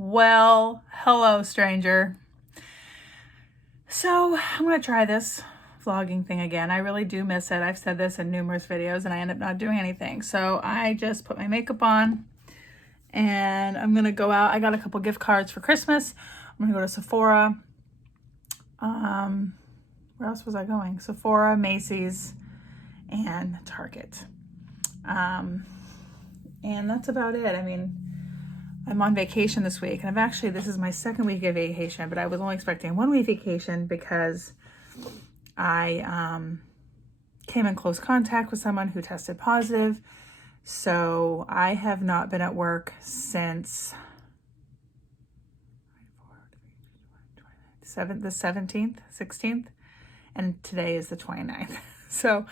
Well, hello, stranger. So I'm going to try this vlogging thing again. I really do miss it. I've said this in numerous videos and I end up not doing anything. So I just put my makeup on and I'm going to go out. I got a couple gift cards for Christmas. I'm going to go to Sephora. Where else was I going? Sephora, Macy's, and Target. And that's about it. I mean, I'm on vacation this week, and this is my second week of vacation, but I was only expecting 1 week vacation because I came in close contact with someone who tested positive. So I have not been at work since the 17th, 16th, and today is the 29th. So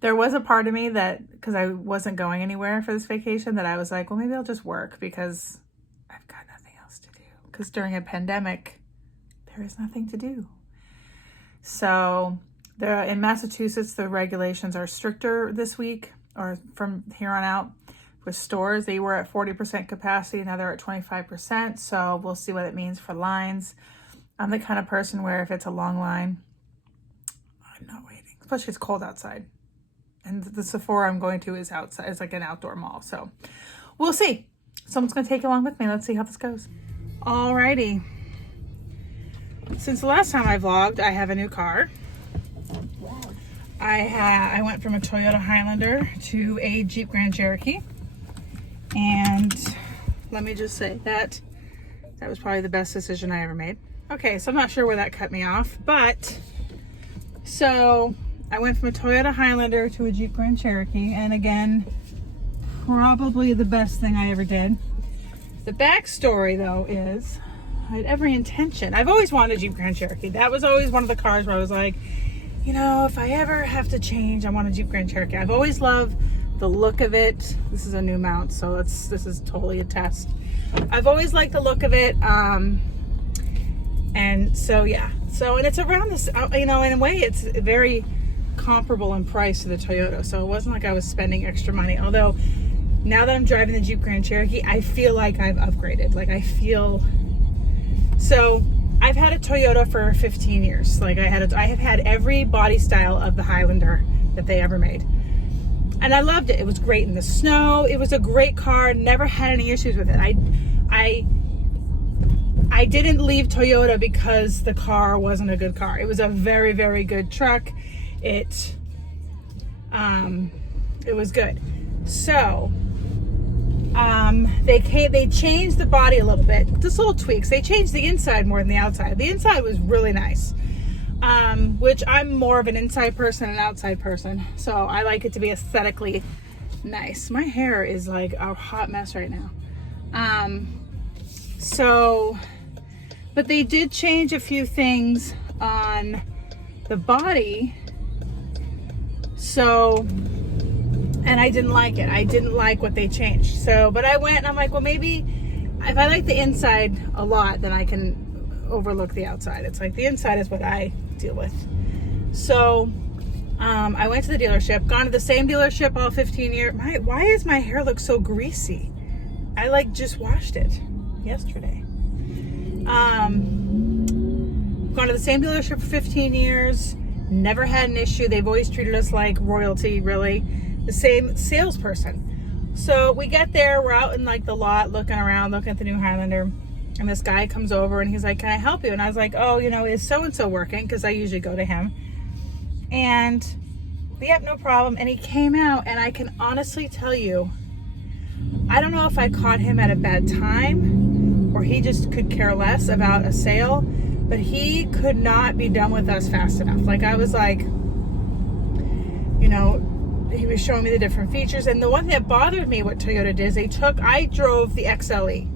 there was a part of me that, because I wasn't going anywhere for this vacation, that I was like, well, maybe I'll just work because I've got nothing else to do. Because during a pandemic, there is nothing to do. So in Massachusetts, the regulations are stricter this week, or from here on out. With stores, they were at 40% capacity. Now they're at 25%. So we'll see what it means for lines. I'm the kind of person where if it's a long line, I'm not waiting. Especially it's cold outside. And the Sephora I'm going to is outside. It's like an outdoor mall. So we'll see. Someone's going to take you along with me. Let's see how this goes. Alrighty. Since the last time I vlogged, I have a new car. I went from a Toyota Highlander to a Jeep Grand Cherokee. And let me just say that was probably the best decision I ever made. Okay, so I'm not sure where that cut me off, but so I went from a Toyota Highlander to a Jeep Grand Cherokee, and again, probably the best thing I ever did. The backstory, though, is I had every intention. I've always wanted a Jeep Grand Cherokee. That was always one of the cars where I was like, you know, if I ever have to change, I want a Jeep Grand Cherokee. I've always loved the look of it. This is a new mount, so this is totally a test. I've always liked the look of it. And so, yeah. So, and it's around this, you know, in a way, it's very comparable in price to the Toyota. So it wasn't like I was spending extra money. Although now that I'm driving the Jeep Grand Cherokee, I feel like I've upgraded. Like so I've had a Toyota for 15 years. Like I have had every body style of the Highlander that they ever made. And I loved it. It was great in the snow. It was a great car. Never had any issues with it. I didn't leave Toyota because the car wasn't a good car. It was a very, very good truck. It was good. So they changed the body a little bit, just little tweaks. They changed the inside more than the outside. The inside was really nice, which I'm more of an inside person than an outside person. So I like it to be aesthetically nice. My hair is like a hot mess right now. But they did change a few things on the body. So, and I didn't like it. I didn't like what they changed. So, but I went and I'm like, well, maybe if I like the inside a lot, then I can overlook the outside. It's like the inside is what I deal with. So, I went to the dealership, gone to the same dealership all 15 years. Why does my hair look so greasy? I like just washed it yesterday. Gone to the same dealership for 15 years, never had an issue. They've always treated us like royalty, really. The same salesperson. So we get there, we're out in like the lot looking around, looking at the new Highlander, and this guy comes over and he's like, can I help you? And I was like, oh, you know, is so-and-so working? Because I usually go to him. And yep, no problem. And he came out, and I can honestly tell you, I don't know if I caught him at a bad time or he just could care less about a sale, but he could not be done with us fast enough. Like I was like, you know, he was showing me the different features. And the one that bothered me, what Toyota did, is I drove the XLE.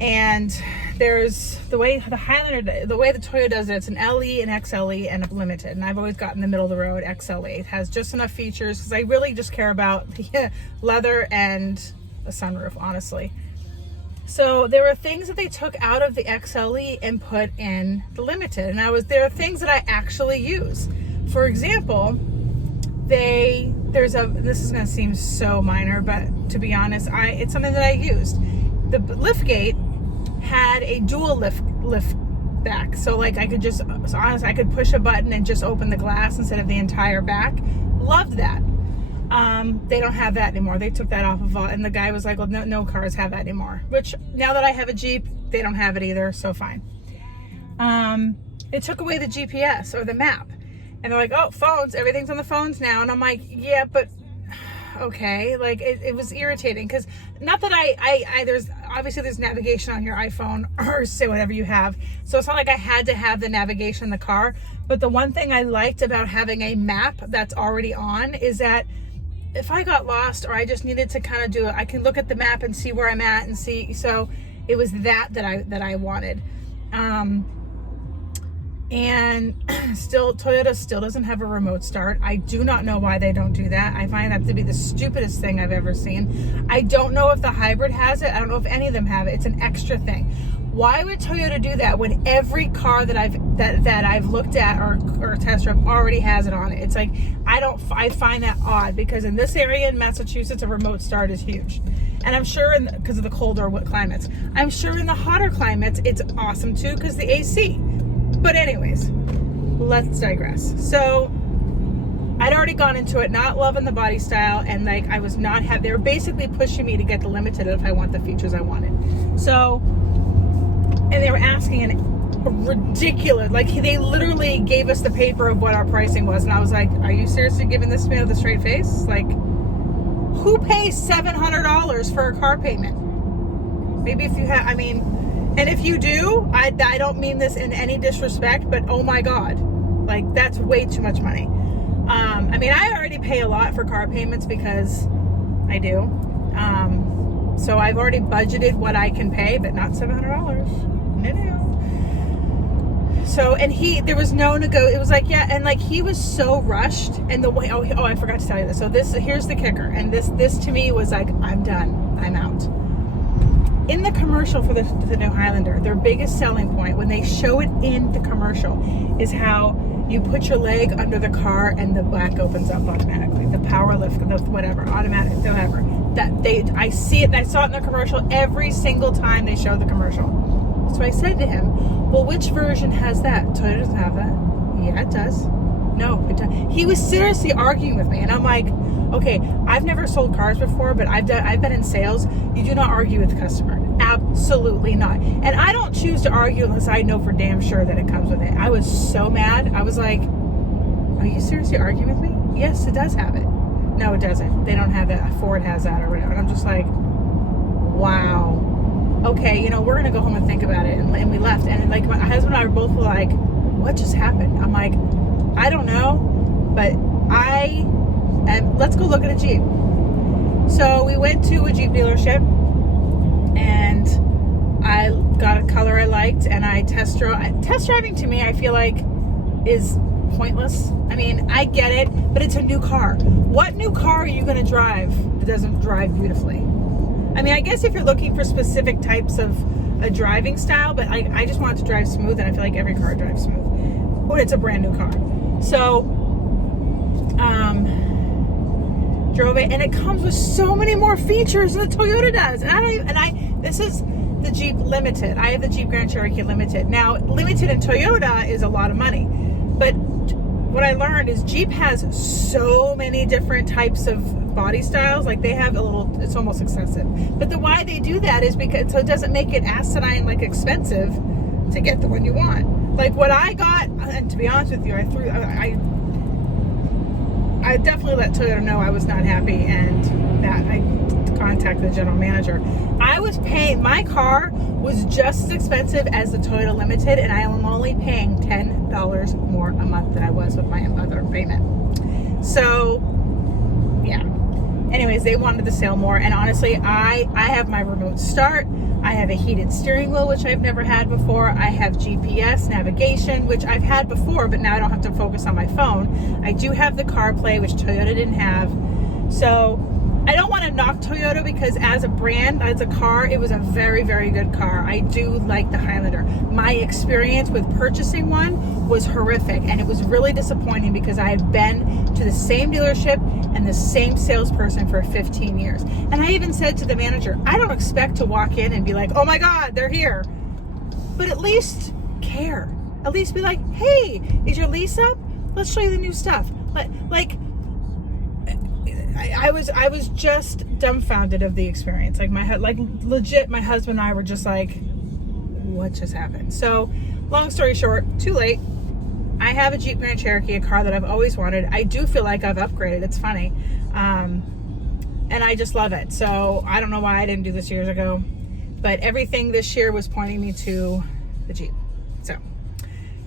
And there's the way the Highlander, the way the Toyota does it, it's an LE, an XLE, and a Limited. And I've always gotten the middle of the road XLE. It has just enough features because I really just care about the leather and a sunroof, honestly. So there were things that they took out of the XLE and put in the Limited. And there are things that I actually use. For example, this is going to seem so minor, but to be honest, it's something that I used. The lift gate had a dual lift back. So like I could honestly, I could push a button and just open the glass instead of the entire back. Loved that. They don't have that anymore. They took that off of, and the guy was like, well, no cars have that anymore. Which now that I have a Jeep, they don't have it either, so fine. It took away the GPS or the map. And they're like, oh, phones, everything's on the phones now. And I'm like, yeah, but okay. Like it was irritating because not that there's navigation on your iPhone or say whatever you have. So it's not like I had to have the navigation in the car. But the one thing I liked about having a map that's already on is that if I got lost or I just needed to kind of do it, I can look at the map and see where I'm at and see. So it was that I wanted. And Toyota still doesn't have a remote start. I do not know why they don't do that. I find that to be the stupidest thing I've ever seen. I don't know if the hybrid has it. I don't know if any of them have it. It's an extra thing. Why would Toyota do that when every car that I've looked at or test drive already has it on it? It's like I find that odd because in this area in Massachusetts, a remote start is huge. And I'm sure because of the colder climates. I'm sure in the hotter climates it's awesome too because the AC. But anyways, let's digress. So I'd already gone into it not loving the body style, and like I was not they were basically pushing me to get the limited if I want the features I wanted. So, and they were asking a ridiculous, like they literally gave us the paper of what our pricing was, and I was like, are you seriously giving this to me with a straight face? Like, who pays $700 for a car payment? Maybe if you have, and if you do, I don't mean this in any disrespect, but oh my God, like that's way too much money. I already pay a lot for car payments because I do. So I've already budgeted what I can pay, but not $700. No. So, and there was no it was like, yeah, and like he was so rushed, and the way, I forgot to tell you this. So here's the kicker, and this to me was like, I'm done, I'm out. In the commercial for the new Highlander, their biggest selling point when they show it in the commercial is how you put your leg under the car and the back opens up automatically. The power lift, the whatever, automatic, whatever. I see it, and I saw it in the commercial every single time they show the commercial. So I said to him, well, which version has that? Toyota doesn't have that. Yeah, it does. No, it does. He was seriously arguing with me, and I'm like, okay, I've never sold cars before, but I've been in sales. You do not argue with the customer. Absolutely not. And I don't choose to argue unless I know for damn sure that it comes with it. I was so mad. I was like, are you seriously arguing with me? Yes, it does have it. No, it doesn't. They don't have that. Ford has that or whatever. And I'm just like, wow. Okay, we're going to go home and think about it. And we left. And like my husband and I were both like, what just happened? I'm like, I don't know, but let's go look at a Jeep. So we went to a Jeep dealership, and I got a color I liked, and I test driving to me, I feel like is pointless. I get it, but it's a new car. What new car are you going to drive that doesn't drive beautifully? I guess if you're looking for specific types of a driving style, but I just want it to drive smooth, and I feel like every car drives smooth when it's a brand new car. So drove it, and it comes with so many more features than the Toyota does. This is the Jeep Limited. I have the Jeep Grand Cherokee Limited. Now, Limited in Toyota is a lot of money, but what I learned is Jeep has so many different types of body styles. Like they have it's almost excessive. But the why they do that is because so it doesn't make it asinine like expensive to get the one you want. Like what I got, and to be honest with you, I definitely let Toyota know I was not happy, and that I contacted the general manager. My car was just as expensive as the Toyota Limited, and I am only paying $10 more a month than I was with my other payment. So, yeah. Anyways, they wanted to sell more, and honestly, I have my remote start. I have a heated steering wheel, which I've never had before. I have GPS navigation, which I've had before, but now I don't have to focus on my phone. I do have the CarPlay, which Toyota didn't have. So I don't want to knock Toyota because as a brand, as a car, it was a very, very good car. I do like the Highlander. My experience with purchasing one was horrific, and it was really disappointing because I had been to the same dealership and the same salesperson for 15 years. And I even said to the manager, I don't expect to walk in and be like, oh my God, they're here. But at least care. At least be like, hey, is your lease up? Let's show you the new stuff. I was just dumbfounded of the experience. Legit, my husband and I were just like, what just happened? So, long story short, too late. I have a Jeep Grand Cherokee, a car that I've always wanted. I do feel like I've upgraded. It's funny. And I just love it. So, I don't know why I didn't do this years ago. But everything this year was pointing me to the Jeep. So,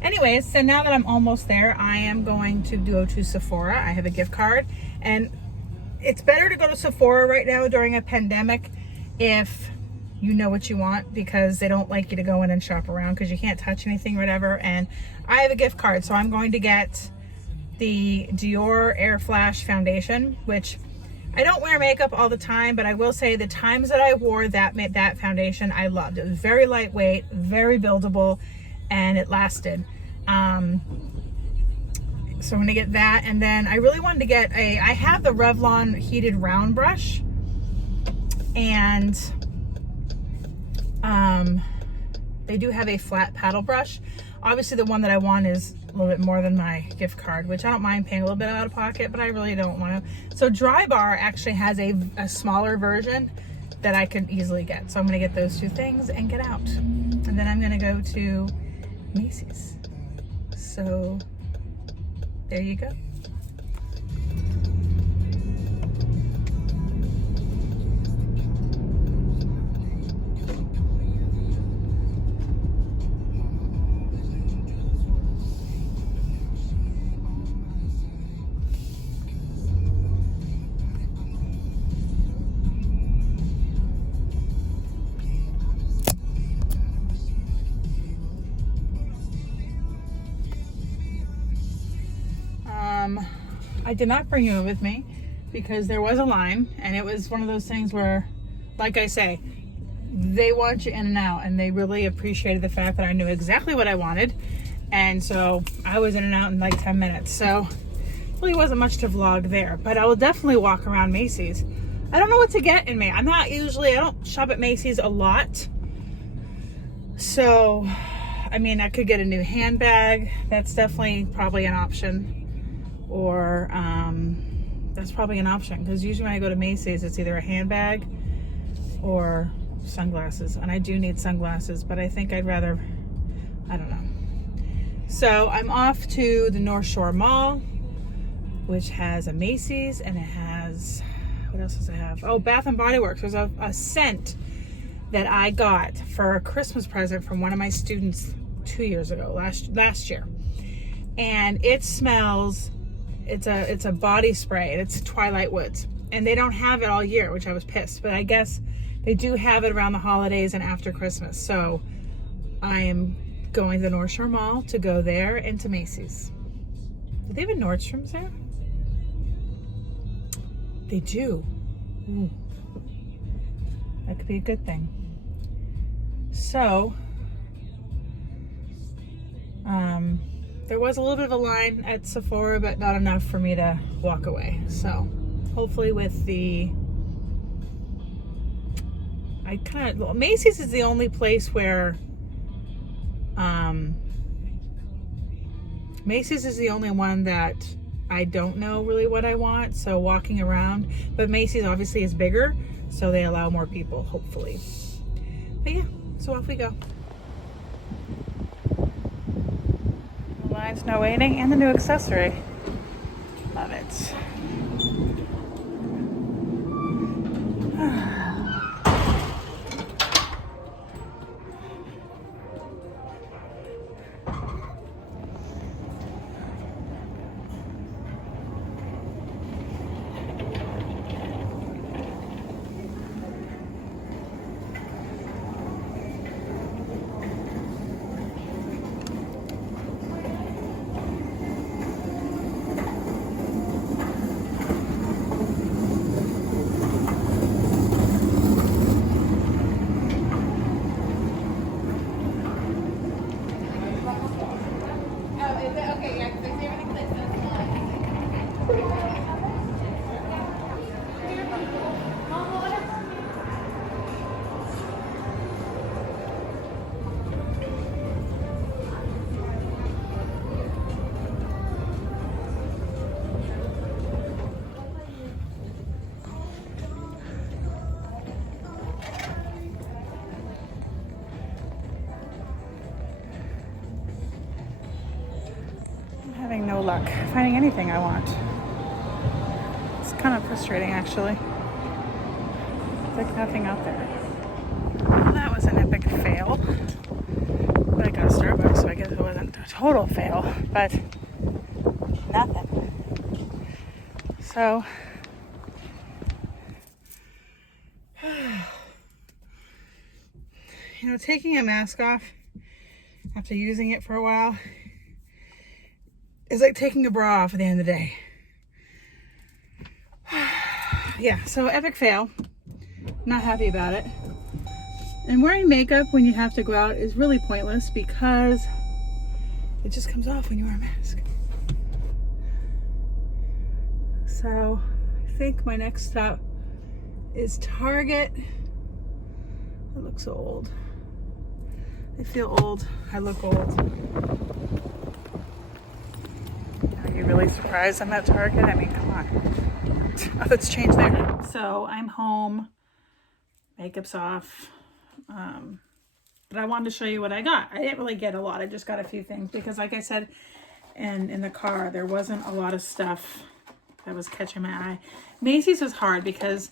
anyways, so now that I'm almost there, I am going to go to Sephora. I have a gift card. And it's better to go to Sephora right now during a pandemic if you know what you want, because they don't like you to go in and shop around because you can't touch anything, whatever. And I have a gift card, so I'm going to get the Dior Air Flash foundation, which I don't wear makeup all the time, but I will say the times that I wore that foundation, I loved. It was very lightweight, very buildable, and it lasted. So I'm gonna get that, and then I really wanted to get I have the Revlon heated round brush, and they do have a flat paddle brush. Obviously the one that I want is a little bit more than my gift card, which I don't mind paying a little bit out of pocket, but I really don't want to. So Dry Bar actually has a smaller version that I could easily get. So I'm gonna get those two things and get out. And then I'm gonna go to Macy's. So there you go. I did not bring you with me because there was a line, and it was one of those things where, like I say, they want you in and out, and they really appreciated the fact that I knew exactly what I wanted, and so I was in and out in like 10 minutes. So really wasn't much to vlog there, but I will definitely walk around Macy's. I don't know what to get in May. I don't shop at Macy's a lot, so I mean, I could get a new handbag. That's definitely probably an option. Or that's probably an option, because usually when I go to Macy's, it's either a handbag or sunglasses, and I do need sunglasses, but I think I'd rather, I don't know. So I'm off to the North Shore Mall, which has a Macy's, and it has, what else does it have? Oh, Bath and Body Works. There's a scent that I got for a Christmas present from one of my students 2 years ago, last year, and it smells. It's a body spray, and it's Twilight Woods, and they don't have it all year, which I was pissed, but I guess they do have it around the holidays and after Christmas. So I am going to the North Shore Mall to go there and to Macy's. Do they have a Nordstrom's there? They do. Ooh. That could be a good thing. So there was a little bit of a line at Sephora, but not enough for me to walk away. So hopefully with the, Macy's is the only place where, Macy's is the only one that I don't know really what I want. So walking around, but Macy's obviously is bigger, so they allow more people, hopefully. But yeah, so off we go. Lines, no waiting, and the new accessory. Love it. no luck finding anything I want. It's kind of frustrating, actually. There's like nothing out there. Well, that was an epic fail. But I got a Starbucks, so I guess it wasn't a total fail, but nothing. So, you know, taking a mask off after using it for a while is like taking a bra off at the end of the day. Yeah, so epic fail. Not happy about it. And wearing makeup when you have to go out is really pointless because it just comes off when you wear a mask. So I think my next stop is Target. I look so old. I feel old. I look old. Are you really surprised I'm at Target? I mean, come on. Nothing's changed there. So I'm home. Makeup's off. But I wanted to show you what I got. I didn't really get a lot. I just got a few things because, like I said, in the car, there wasn't a lot of stuff that was catching my eye. Macy's was hard because,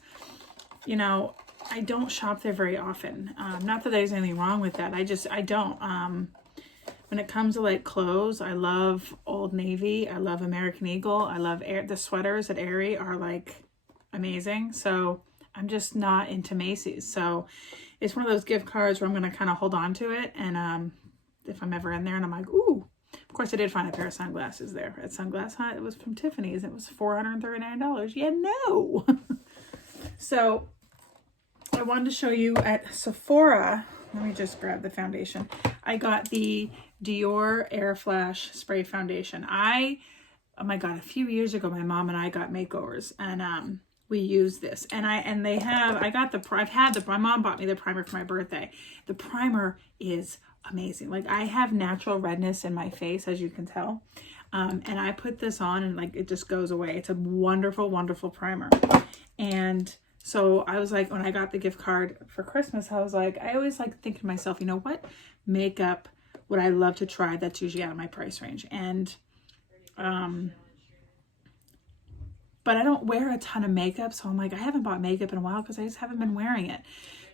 you know, I don't shop there very often. Not that there's anything wrong with that. I don't. When it comes to like clothes, I love Old Navy. I love American Eagle. I love the sweaters at Aerie are like amazing. So I'm just not into Macy's. So it's one of those gift cards where I'm going to kind of hold on to it. And if I'm ever in there and I'm like, ooh, of course I did find a pair of sunglasses there at Sunglass Hut. It was from Tiffany's. It was $439. Yeah, no. So I wanted to show you at Sephora. Let me just grab the foundation. I got the Dior Air Flash Spray Foundation. Oh my God, a few years ago, my mom and I got makeovers and we use this, and my mom bought me the primer for my birthday. The primer is amazing. Like, I have natural redness in my face, as you can tell. And I put this on and like, it just goes away. It's a wonderful, wonderful primer. And so I was like, when I got the gift card for Christmas, I was like, I always like thinking to myself, you know, what makeup would I love to try that's usually out of my price range? And, but I don't wear a ton of makeup. So I'm like, I haven't bought makeup in a while because I just haven't been wearing it.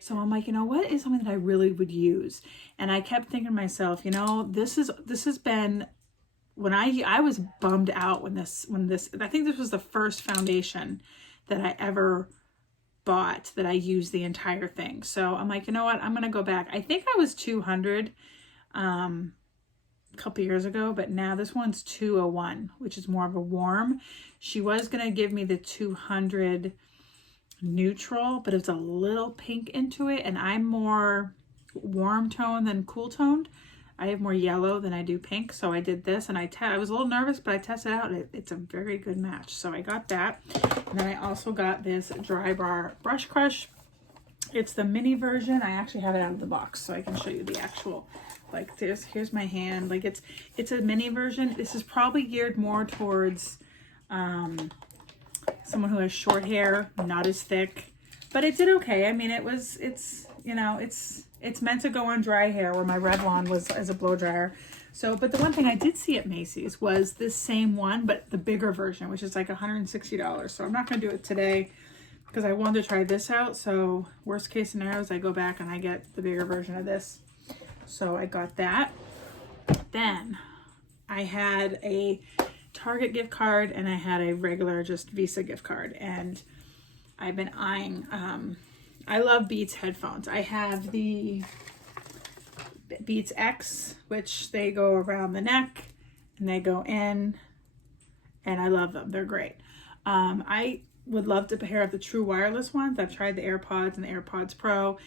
So I'm like, you know, what is something that I really would use? And I kept thinking to myself, you know, this has been, when I was bummed out when this, I think this was the first foundation that I ever bought that I used the entire thing. So I'm like, you know what? I'm going to go back. I think I was 200 a couple years ago, but now this one's 201, which is more of a warm. She was going to give me the 200 neutral, but it's a little pink into it, and I'm more warm tone than cool toned. I have more yellow than I do pink, so I did this, and I was a little nervous, but I tested it out, and it's a very good match. So I got that, and then I also got this Dry Bar Brush Crush. It's the mini version. I actually have it out of the box, so I can show you the actual, like this. Here's my hand. Like it's a mini version. This is probably geared more towards someone who has short hair, not as thick, but it did okay. I mean, it's you know, it's meant to go on dry hair, where my red wand was as a blow dryer. So, but the one thing I did see at Macy's was this same one, but the bigger version, which is like $160. So I'm not going to do it today because I wanted to try this out. So worst case scenario is I go back and I get the bigger version of this. So I got that. Then I had a Target gift card and I had a regular just Visa gift card, and I've been eyeing I love Beats headphones. I have the Beats X, which they go around the neck and they go in, and I love them. They're great. I would love to pair up the true wireless ones. I've tried the AirPods and the AirPods Pro.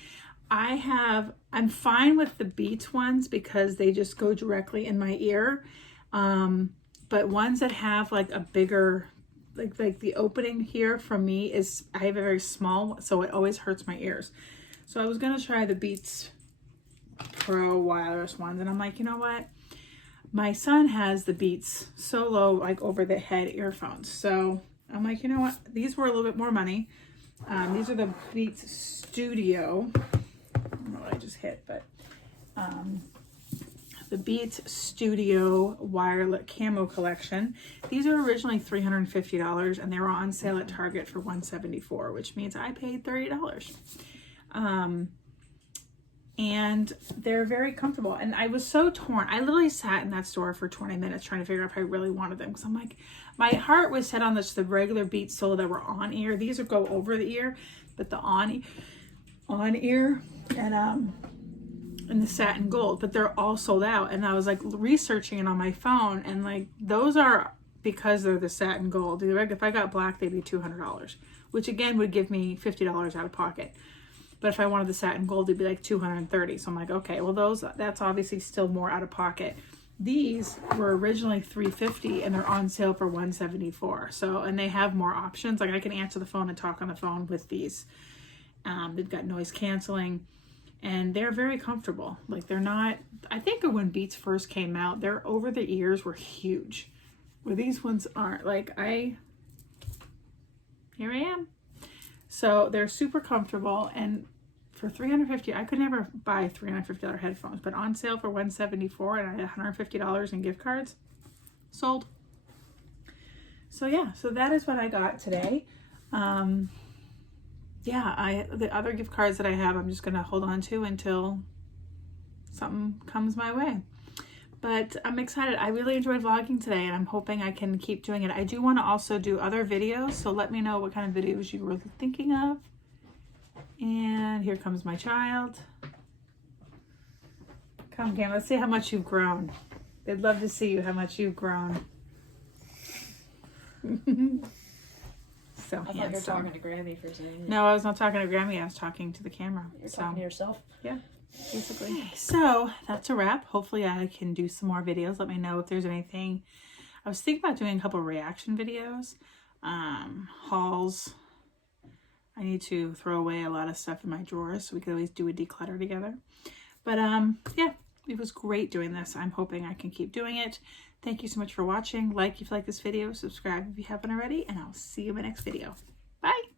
I'm fine with the Beats ones because they just go directly in my ear. But ones that have like a bigger, like the opening here from me is, I have a very small, so it always hurts my ears. So I was going to try the Beats Pro wireless ones, and I'm like, you know what? My son has the Beats Solo, like over the head earphones. So I'm like, you know what? These were a little bit more money. These are the Beats Studio. I don't know what I just hit, but the the Beats Studio Wireless Camo Collection. These are originally $350 and they were on sale at Target for $174, which means I paid $30. And they're very comfortable. And I was so torn. I literally sat in that store for 20 minutes trying to figure out if I really wanted them. Because I'm like, my heart was set on the regular Beats sole that were on ear. These would go over the ear, but the on ear and the satin gold, but they're all sold out. And I was like researching it on my phone, and like those are, because they're the satin gold. If I got black, they'd be $200, which again would give me $50 out of pocket. But if I wanted the satin gold, it'd be like $230. So I'm like, okay, well that's obviously still more out of pocket. These were originally $350 and they're on sale for $174. So, and they have more options. Like I can answer the phone and talk on the phone with these. They've got noise canceling and they're very comfortable. Like they're not, I think when Beats first came out, their over the ears were huge. Where these ones aren't. Like here I am. So they're super comfortable, and for $350, I could never buy $350 headphones, but on sale for $174 and I had $150 in gift cards, sold. So yeah, so that is what I got today. Yeah, the other gift cards that I have, I'm just gonna hold on to until something comes my way. But I'm excited. I really enjoyed vlogging today, and I'm hoping I can keep doing it. I do want to also do other videos, so let me know what kind of videos you were thinking of. And here comes my child. Come, Cam, let's see how much you've grown. They'd love to see you, how much you've grown. So handsome. I thought you were talking to Grammy for a second. No, I was not talking to Grammy. I was talking to the camera. You're talking to yourself? Yeah. Basically. So that's a wrap. Hopefully I can do some more videos. Let me know if there's anything. I was thinking about doing a couple of reaction videos, hauls. I need to throw away a lot of stuff in my drawers, so we could always do a declutter together. But yeah, it was great doing this. I'm hoping I can keep doing it. Thank you so much for watching. Like if you like this video, subscribe if you haven't already, and I'll see you in my next video. Bye.